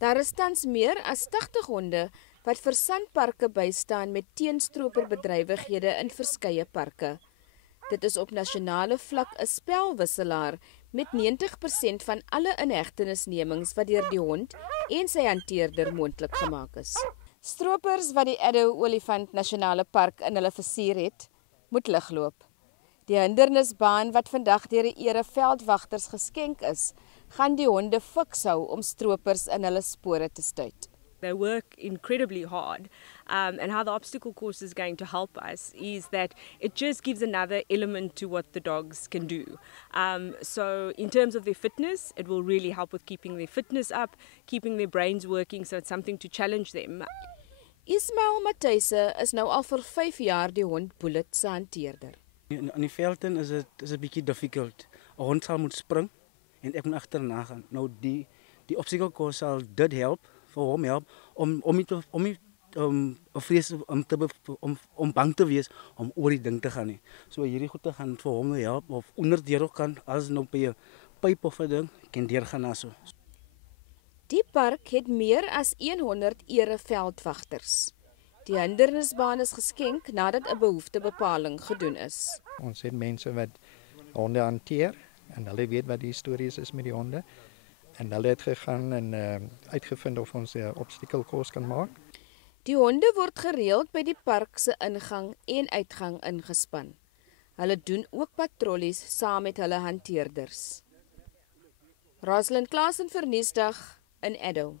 Daar is tans meer as 80 honde wat vir sandparke bystaan met teenstroperbedrywighede in verskeie parke. Dit is op nasionale vlak 'n spelwisselaar met 90% van alle inhegtenisnemings wat deur die hond en sy hanteerder moontlik gemaak is. Stropers wat die Addo Olifant Nasionale Park in hulle vizier het, moet ligloop. Die hindernisbaan wat vandag deur die ere veldwagters geskenk is, gaan die honde fiks hou om stropers in hulle spore te stuit. They work incredibly hard, and how the obstacle course is going to help us is that it just gives another element to what the dogs can do. So in terms of their fitness, it will really help with keeping their fitness up, keeping their brains working, so it's something to challenge them. Ismail Matthijsse is nou al vir 5 jaar die hond Bullet se hanteerder. In die velden is het 'n bietjie difficult. 'n Hond sal moet spring en ek moet agterna gaan. Nou die obstacle course sal dit help vir hom help om nie vrees om bang te wees om oor die ding te gaan nie. So hierdie goed te gaan vir hom help of onderdeur kan as nou by 'n pyp of 'n ding kan deurgaan na so. Die park het meer as 100 ere veldwagters. Die hindernisbaan is geskenk nadat 'n behoeftebepaling gedoen is. Ons het mense wat honde hanteer en hulle weet wat die stories is met die honde. En hulle het gegaan en uitgevind of ons 'n obstacle course kan maak. Die honde word gereeld by die park se ingang en uitgang ingespan. Hulle doen ook patrollies saam met hulle hanteerders. Rosalind Klaasen vir Nuusdag in Addo.